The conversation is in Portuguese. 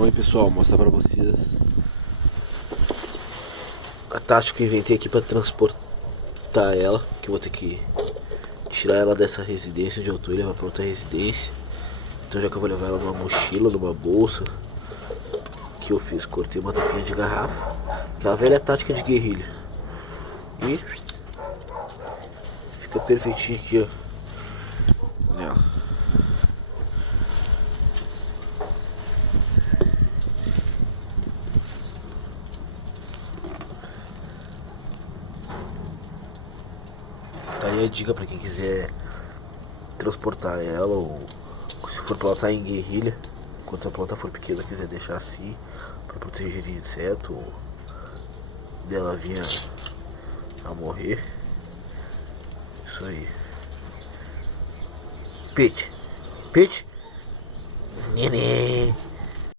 Oi pessoal, vou mostrar pra vocês a tática que eu inventei aqui pra transportar ela. Que eu vou ter que tirar ela dessa residência onde eu tô e levar pra outra residência. Então já que eu vou levar ela numa mochila, numa bolsa, que eu fiz, cortei uma tampinha de garrafa. Aquela velha tática de guerrilha. E fica perfeitinho aqui, ó. Tá aí a dica pra quem quiser transportar ela, ou se for plantar em guerrilha, enquanto a planta for pequena, quiser deixar assim pra proteger de inseto ou dela vir a morrer. Isso aí. Pete, Pete, neném.